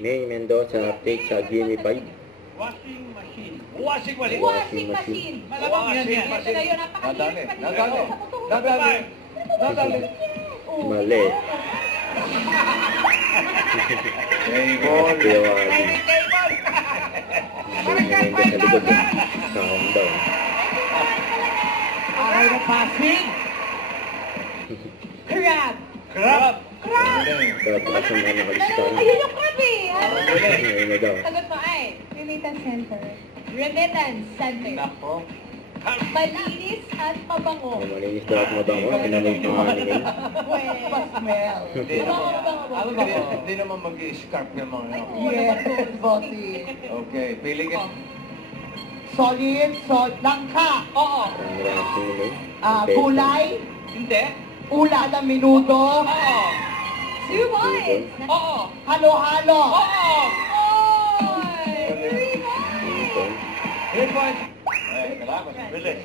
May Mendoza update sa Gimme 5. Washing machine. Washing machine. Washing machine. Malamang yan yan. Ito na yun, napakalinis pa Nadali. dito. Nadali. Nadali. Mali. Table. Tiyawagin. Barangay Sa likod eh. 5,000. Countdown. Aray na passing. Crab. Crab. Crab. Dapat pa sa mga nakalistan. Ayun yung crab eh. Ngayon na daw. Sagot mo ay, Remittance Center. Remittance Center. Nako. Malinis at mabango. Malinis daw at mabango. Pinamay pangalan nila. Smell. Hindi naman. Mabango, mabango. Hindi naman mag-i-scarf yung mga Ay, ano. oo, naman po. Okay, pili ka. Solid, langka, Oo. Ang reaction nila eh. gulay, Hindi. ulam na minuto, Oo. 2 points. Oo. halo-halo, Oo. Oy! 3 points. 3 points. Ay, kailangan. Bilis.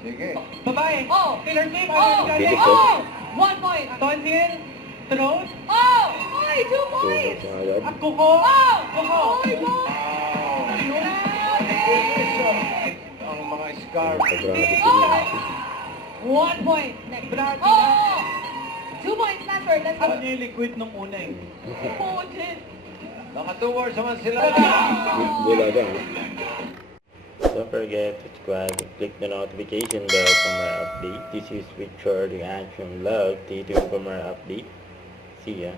Sige. Babae. Oh. Taylor Swift. Oh! Bilis, Oh! 1 point. Tonsil. Throat. Oh! Oy, 2 Tumas points. na agad. At kuko. Oh! Kuko. Oy, mo! Ang mga scarf. Grabe sila. 1 point. Next. Brad. Oh! 2 points na, sir. Let's go. Ano yung liquid nung una eh? Naka 2 words naman sila. Bulaga. Don't forget to subscribe and click the notification bell for more update. This is Richard Reaction Love. Stay tuned for more update. See ya.